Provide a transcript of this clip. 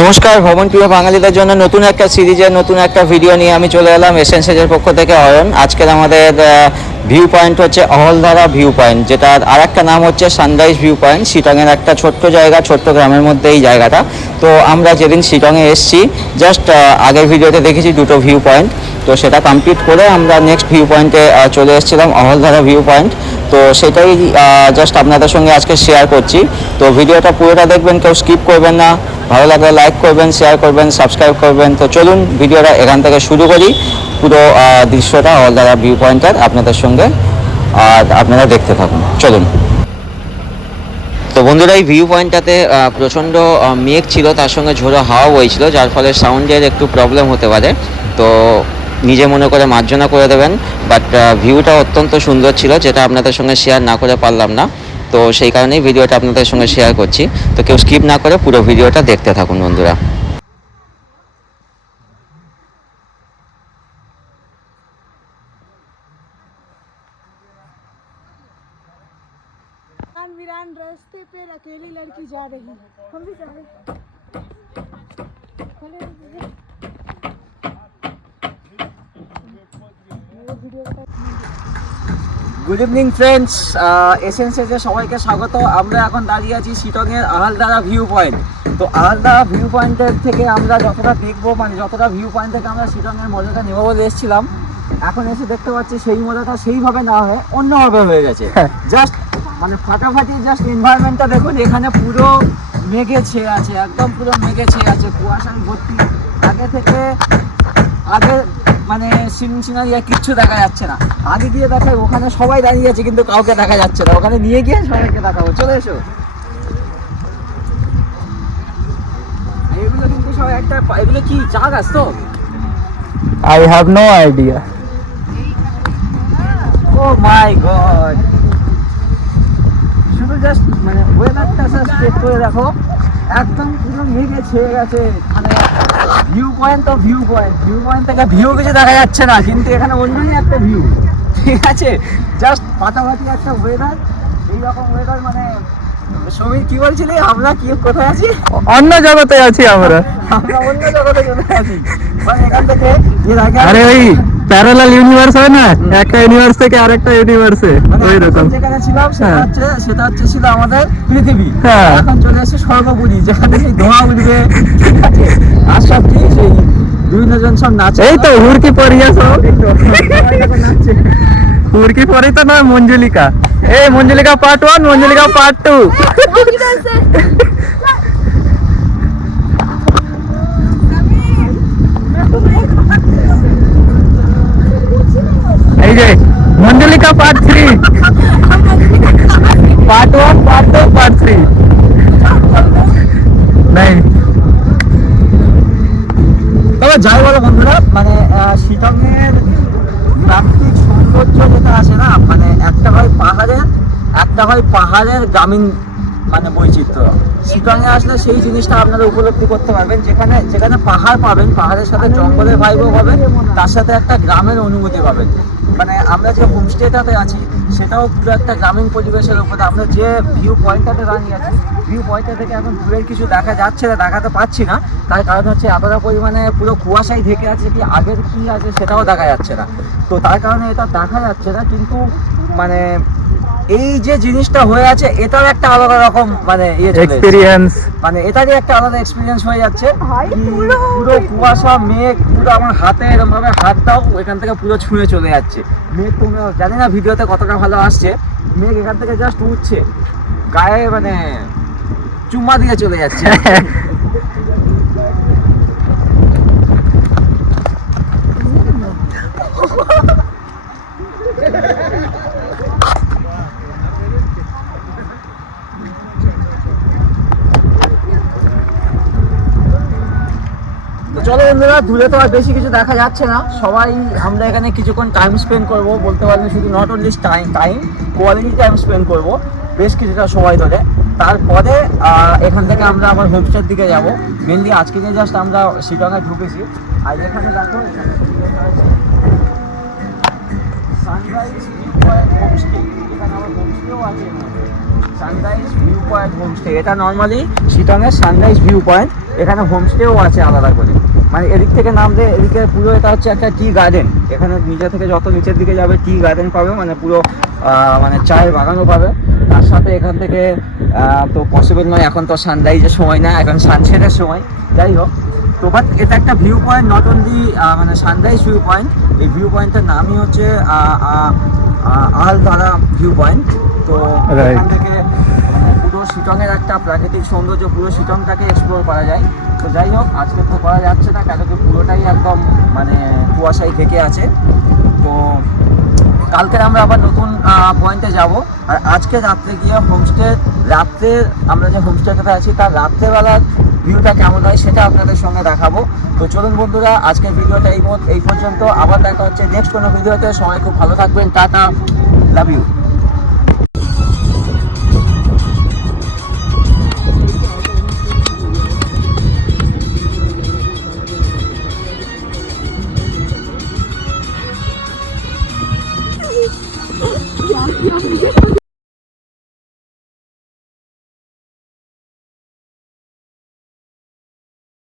নমস্কার, ভ্রমণ প্রিয় বাঙালিদের জন্য নতুন একটা সিরিজের নতুন একটা ভিডিও নিয়ে আমি চলে এলাম এসেন্সেজের পক্ষ থেকে অয়ন। আজকের আমাদের ভিউ পয়েন্ট হচ্ছে অহলধারা ভিউ পয়েন্ট, যেটার আর একটা নাম হচ্ছে সানরাইজ ভিউ পয়েন্ট। শিটংয়ের একটা ছোট্ট জায়গা, ছোট্ট গ্রামের মধ্যে এই জায়গাটা। তো আমরা যেদিন শিটংয়ে এসেছি, জাস্ট আগের ভিডিওতে দেখেছি দুটো ভিউ পয়েন্ট, তো সেটা কমপ্লিট করে আমরা নেক্সট ভিউ পয়েন্টে চলে এসেছিলাম, অহলধারা ভিউ পয়েন্ট। তো সেটাই জাস্ট আপনাদের সঙ্গে আজকে শেয়ার করছি। তো ভিডিওটা পুরোটা দেখবেন, কেউ স্কিপ করবেন না। ভালো লাগলে লাইক করবেন, শেয়ার করবেন, সাবস্ক্রাইব করবেন। তো চলুন ভিডিওটা এখান থেকে শুরু করি। পুরো দৃশ্যটা অহলধারা ভিউ পয়েন্টের আপনাদের সঙ্গে আর আপনারা দেখতে থাকুন, চলুন। তো বন্ধুরা, এই ভিউ পয়েন্টটাতে প্রচণ্ড মেঘ ছিল, তার সঙ্গে ঝোড়ো হাওয়া বইছিল, যার ফলে সাউন্ডের একটু প্রবলেম হতে পারে। তো নিজে মনে করে মার্জনা করে দেবেন। বাট ভিউটা অত্যন্ত সুন্দর ছিল, যেটা আপনাদের সঙ্গে শেয়ার না করে পারলাম না। তো সেই কারণেই ভিডিওটা আপনাদের সঙ্গে শেয়ার করছি। তো কেউ স্কিপ না করে পুরো ভিডিওটা দেখতে থাকুন বন্ধুরা। वीरान रास्ते पे अकेली लड़की जा रही, हम भी जा रहे हैं। গুড ইভিনিং ফ্রেন্ডস, এসেন্সেজে সবাইকে স্বাগত। আমরা এখন দাঁড়িয়ে আছি শিটংয়ের আহলধারা ভিউ পয়েন্ট। তো আহলধারা ভিউ পয়েন্টের থেকে আমরা যতটা দেখবো, মানে যতটা ভিউ পয়েন্ট থেকে আমরা শিটংয়ের মজাটা নেবো বলে এসেছিলাম, এখন এসে দেখতে পাচ্ছি সেই মজাটা সেইভাবে না হয়ে অন্যভাবে হয়ে গেছে। জাস্ট মানে ফাটাফাটি জাস্ট এনভায়রনমেন্টটা দেখুন, এখানে পুরো মেঘে ছেয়ে আছে, একদম পুরো মেঘে ছেয়ে আছে, কুয়াশায় ভর্তি। আগে মানে সিনারি কিচ্ছু দেখা যাচ্ছে না। আগে গিয়ে দেখাই, ওখানে সবাই দাঁড়িয়ে আছে কিন্তু কাউকে দেখা যাচ্ছে না। ওখানে নিয়ে গিয়ে সবাইকে দেখাবো, চলে এসো। এগুলো কিন্তু সব একটা, এগুলো কি চা গাছ তো? I have no idea. Oh my god, শুধু জাস্ট মানে ওয়েদারটা জাস্ট চেক করে দেখো, একদম পুরো মেঘে ছেয়ে গেছে। মানে ভিউ পয়েন্ট তো ভিউ পয়েন্ট, ভিউ পয়েন্ট থেকে ভিউ কিছু দেখা যাচ্ছে না, কিন্তু এখানে অন্যই একটা ভিউ, ঠিক আছে? জাস্ট পাতাপাতি একটা ওয়েদার, এইরকম ওয়েদার। মানে সমীর কি বলছিলি, আমরা কি কোথায় আছি? অন্য জগতে আছি আমরা অন্য জগতে চলে আছি। মানে এখান থেকে আরে ওই প্যারালাল ইউনিভার্স হয় না, একটা ইউনিভার্স থেকে আরেকটা ইউনিভার্সে, ওই রকম। যেখানে ছিলাম হ্যাঁ। সেটা হচ্ছে ছিল আমাদের পৃথিবী। হ্যাঁ। এখন চলে এসেছে স্বর্গপুরী, যেখানে সেই ধোঁয়া উঠবে, ঠিক আছে? আর সব কি সেই বিভিন্ন জন সব নাচে। এই তো হুড়কি পরিয়া সব নাচছে। হুড়কি পরি তো না, মঞ্জুলিকা। এই মঞ্জুলিকা পার্ট 1, মঞ্জুলিকা পার্ট 2। এই যে Manjulika part 3, part 1, part 2, part 3 নাই। তবে যাই বলো বন্ধুরা, মানে শিলংয়ের প্রাকৃতিক সৌন্দর্য যেটা আছে না, মানে একটা হয় পাহাড়ের গ্রামীণ মানে বৈচিত্র্য। শিলংয়ে আসলে সেই জিনিসটা আপনারা উপলব্ধি করতে পারবেন, যেখানে পাহাড় পাবেন, পাহাড়ের সাথে জঙ্গলের ভাইবও পাবেন, তার সাথে একটা গ্রামের অনুভূতি পাবেন। মানে আমরা যে হোমস্টেটাতে আছি, সেটাও পুরো একটা গ্রামীণ পরিবেশের উপরে। আমরা যে ভিউ পয়েন্টটাতে দাঁড়িয়ে আছি, ভিউ পয়েন্টটা থেকে এখন দূরের কিছু দেখা যাচ্ছে না, দেখাতে পাচ্ছি না। তার কারণ হচ্ছে এতটা পরিমাণে পুরো কুয়াশায় ঢেকে আছে, কি আগের কি আছে সেটাও দেখা যাচ্ছে না। তো তার কারণে এটা দেখা যাচ্ছে না, কিন্তু মানে এই যে জিনিসটা হয়ে আছে, এটার একটা আলাদা রকম মানে এক্সপেরিয়েন্স, মানে এটারই একটা আলাদা এক্সপিরিয়েন্স হয়ে যাচ্ছে। পুরো কুয়াশা, মেঘ পুরো আমার হাতে এরকম ভাবে হাতটাও এখান থেকে পুরো ছুঁয়ে চলে যাচ্ছে। মেঘ তুমি জানি না ভিডিওতে কতটা ভালো আসছে, মেঘ এখান থেকে জাস্ট উঠছে, গায়ে মানে চুম্মা দিয়ে চলে যাচ্ছে। চলো বন্ধুরা, দূরে তো আর বেশি কিছু দেখা যাচ্ছে না। সবাই আমরা এখানে কিছুক্ষণ টাইম স্পেন্ড করবো, বলতে পারলে শুধু not only time, quality time spend করবো বেশ কিছুটা সময় ধরে। তারপরে এখান থেকে আমরা আমার হোমস্টের দিকে যাব। মেনলি আজকে যে জাস্ট আমরা শিলংয়ে ঢুকেছি, আর এখানে দেখো সানরাইজ ভিউ পয়েন্ট হোমস্টে, এখানে আমার হোমস্টেও আছে। সানরাইজ ভিউ পয়েন্ট হোমস্টে, এটা নর্মালি শিলংয়ের সানরাইজ ভিউ পয়েন্ট। এখানে হোমস্টেও আছে আলাদা করে। মানে এদিক থেকে নামলে এদিকে পুরো এটা হচ্ছে একটা টি গার্ডেন। এখানে নিচে থেকে যত নিচের দিকে যাবে টি গার্ডেন পাবে, মানে পুরো মানে চায়ের বাগানও পাবে। তার সাথে এখান থেকে তো পসিবল নয়, এখন তো সানরাইজের সময় না, এখন সানসেটের সময়। যাই হোক, তো বাট এটা একটা ভিউ পয়েন্ট, নট অনলি মানে সানরাইজ ভিউ পয়েন্ট। এই ভিউ পয়েন্টের নামই হচ্ছে আলধারা ভিউ পয়েন্ট। তো এখান থেকে পুরো শিটংয়ের একটা প্রাকৃতিক সৌন্দর্য, পুরো শিটংটাকে এক্সপ্লোর করা যায়। তো যাই হোক, আজকে তো করা যাচ্ছে না, কেন কি পুরোটাই একদম মানে কুয়াশায় ঢেকে আছে। তো কালকে আমরা আবার নতুন পয়েন্টে যাব। আর আজকে রাত্রে গিয়ে রাত্রে আমরা যে হোমস্টেটাতে আছি তার রাত্রেবেলার ভিউটা কেমন হয় সেটা আপনাদের সঙ্গে দেখাবো। তো চলুন বন্ধুরা, আজকের ভিডিওটা এই পর্যন্ত। আবার দেখা হচ্ছে নেক্সট কোনো ভিডিওতে। সবাই খুব ভালো থাকবেন, টাটা, লাভ ইউ।